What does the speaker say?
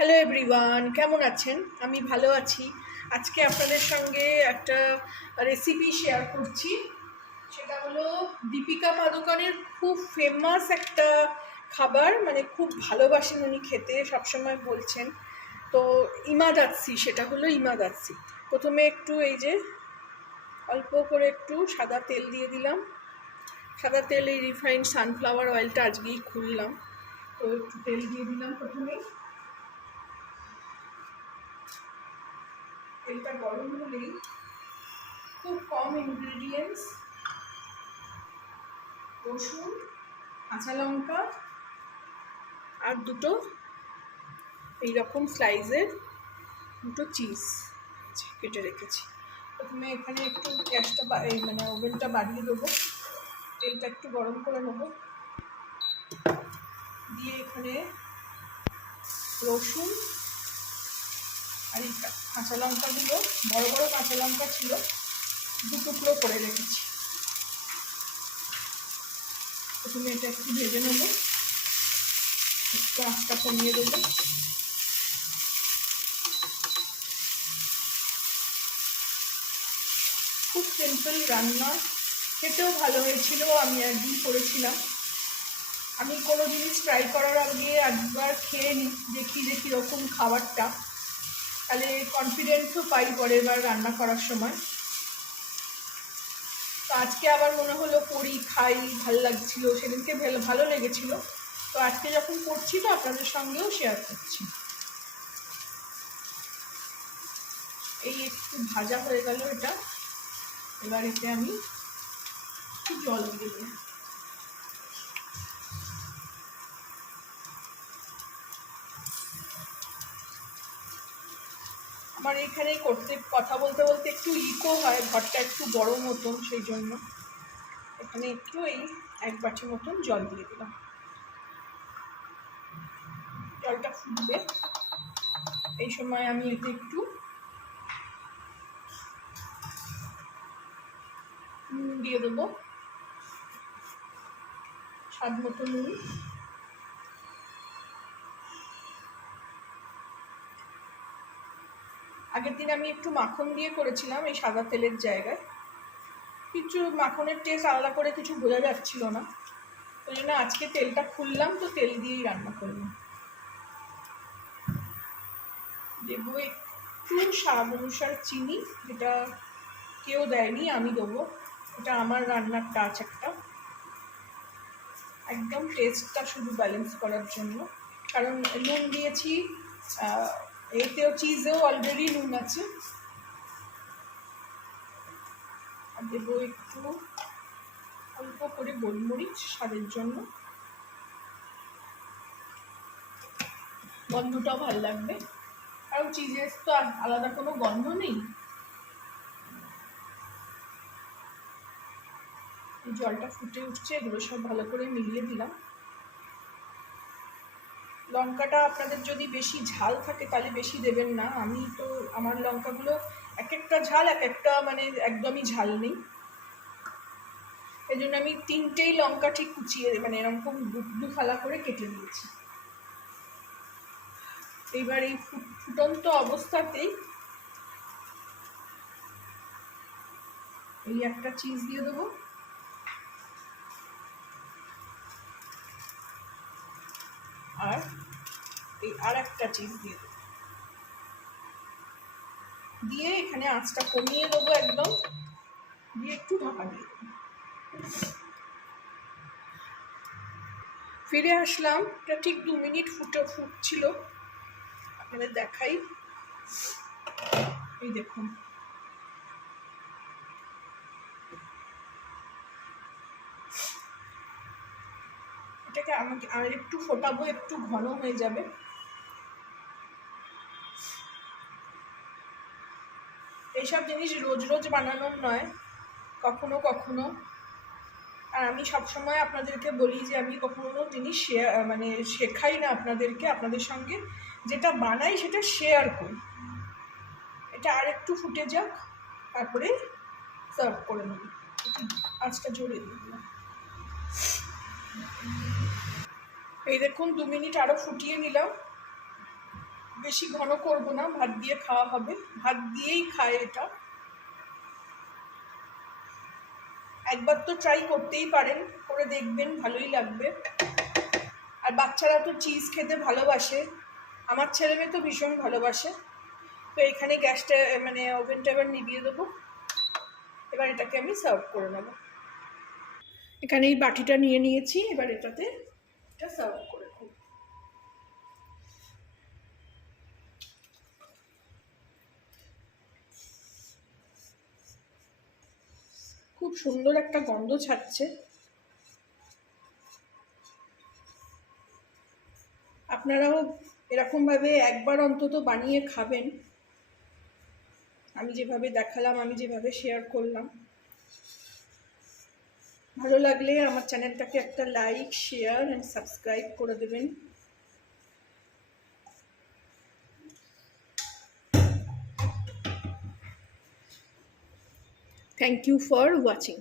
Hello everyone, কেমন আছেন? আমি ভালো আছি। আজকে আপনাদের সঙ্গে একটা রেসিপি শেয়ার করছি। সেটা হলো দীপিকা পাদুকোনের খুব ফেমাস একটা খাবার, মানে খুব ভালোবাসেন উনি খেতে, সবসময় বলছেন। তো ইমাদাত্সি, সেটা হলো ইমাদাত্সি। প্রথমে একটু এই যে অল্প করে একটু সাদা তেল দিয়ে দিলাম। সাদা তেল, এই রিফাইন্ড সানফ্লাওয়ার অয়েলটা আজকেই খুললাম। তো একটু তেল দিয়ে দিলাম প্রথমেই। তেলটা গরম হলেই খুব কম ইনগ্রেডিয়েন্টস, রসুন, কাঁচা লঙ্কা আর দুটো এইরকম স্লাইজের দুটো চিজ কেটে রেখেছি। প্রথমে এখানে একটু গ্যাসটা মানে ওভেনটা বাড়িয়ে দেবো, তেলটা একটু গরম করে নেবো। দিয়ে এখানে রসুন আর এই কাঁচা লঙ্কাগুলো, বড় বড় কাঁচা লঙ্কা ছিল, দু টুকরো করে রেখেছি। প্রথমে এটা একটু ভেজে নেবো, একটু আঁচটা কমিয়ে দেবো। খুব সিম্পল রান্না, খেতেও ভালো হয়েছিল। আমি একদিন করেছিলাম। আমি কোনো জিনিস ট্রাই করার আগে একবার খেয়ে নিই, দেখি যে কীরকম খাবারটা, তাহলে কনফিডেন্সও পাই পরের বার রান্না করার সময়। তো আজকে আবার মনে হলো করি, খাই, ভালো লাগছিল, সেদিনকে ভালো লেগেছিল। তো আজকে যখন করছি তো আপনাদের সঙ্গেও শেয়ার করছি। এই একটু ভাজা হয়ে গেল এটা। এবার এতে আমি একটু জল দিয়ে দিই। আমার এখানে কথা বলতে বলতে একটু ইকো হয়, ঘরটা একটু বড় মতন, সেই জন্য এখানে একটু এই 1 বাটি মতন জল দিয়ে দিলাম। জলটা ফুটবে, এই সময় আমি এতে একটু নুন দিয়ে দেবো, স্বাদ মতো নুন। আগের দিন আমি একটু মাখন দিয়ে করেছিলাম এই সাদা তেলের জায়গায়, কিছু মাখনের টেস্ট আলাদা করে কিছু বোঝা যাচ্ছিল না, ওই জন্য আজকে তেলটা খুললাম, তো তেল দিয়েই রান্না করলাম। দেবো একটু স্বাদ অনুসারে চিনি, এটা কেউ দেয়নি, আমি দেবো, এটা আমার রান্নার টাচ একটা, একদম টেস্টটা শুধু ব্যালেন্স করার জন্য। কারণ নুন দিয়েছি, এতেও চিজেও অলরেডি নুন আছে। আর দেবো একটু অল্প করে গোলমরিচ স্বাদের জন্য, গন্ধটাও ভালো লাগবে, কারণ চিজের তো আলাদা কোনো গন্ধ নেই। জলটা ফুটে উঠছে, এগুলো সব ভালো করে মিলিয়ে দিলাম। লঙ্কাটা আপনাদের যদি বেশি ঝাল থাকে তাহলে বেশি দেবেন না। আমি তো আমার লঙ্কাগুলো এক একটা ঝাল, এক একটা মানে একদমই ঝাল নেই, এই জন্য আমি 3টেই লঙ্কা ঠিক কুচিয়ে, মানে এরকম দু ফালা করে কেটে দিয়েছি। এইবার এই ফুটন্ত অবস্থাতেই এই একটা চিজ দিয়ে দেবো, আর এই আর একটা চিজ দিয়ে দেবো, দিয়ে এখানে আঁচটা কমিয়ে দেবো একদম, দিয়ে একটু ঢাকা দিয়ে দেবো। ফিরে আসলাম, এটা ঠিক 2 মিনিট ফুটছিল, আপনাদের দেখাই। এই দেখুন, এটাকে আমাকে আর একটু ফোটাবো, একটু ঘন হয়ে যাবে। এইসব জিনিস রোজ রোজ বানানোর নয়, কখনো কখনো। আর আমি সবসময় আপনাদেরকে বলি যে আমি কখনো জিনিস মানে শেখাই না আপনাদেরকে, আপনাদের সঙ্গে যেটা বানাই সেটা শেয়ার করি। এটা আর একটু ফুটে যাক, তারপরে সার্ভ করে নেব। আঁচটা জোরে দিয়ে দিলাম। এই দেখুন 2 মিনিট আরও ফুটিয়ে নিলাম, বেশি ঘন করব না, ভাত দিয়ে খাওয়া হবে, ভাত দিয়েই খায় এটা। একবার তো ট্রাই করতেই পারেন, করে দেখবেন, ভালোই লাগবে। আর বাচ্চারা তো চিজ খেতে ভালোবাসে, আমার ছেলে মেয়ে তো ভীষণ ভালোবাসে। তো এখানে গ্যাসটা মানে ওভেনটা এবার নিভিয়ে দেবো। এবার এটাকে আমি সার্ভ করে নেব। এখানে এই বাটিটা নিয়ে নিয়েছি, এবার এটাতে এটা সার্ভ করে নেব। খুব সুন্দর একটা গন্ধ ছাড়ছে। আপনারাও এরকমভাবে একবার অন্তত বানিয়ে খাবেন, আমি যেভাবে দেখালাম, আমি যেভাবে শেয়ার করলাম। ভালো লাগলে আমার চ্যানেলটাকে একটা লাইক, শেয়ার অ্যান্ড সাবস্ক্রাইব করে দেবেন। Thank you for watching.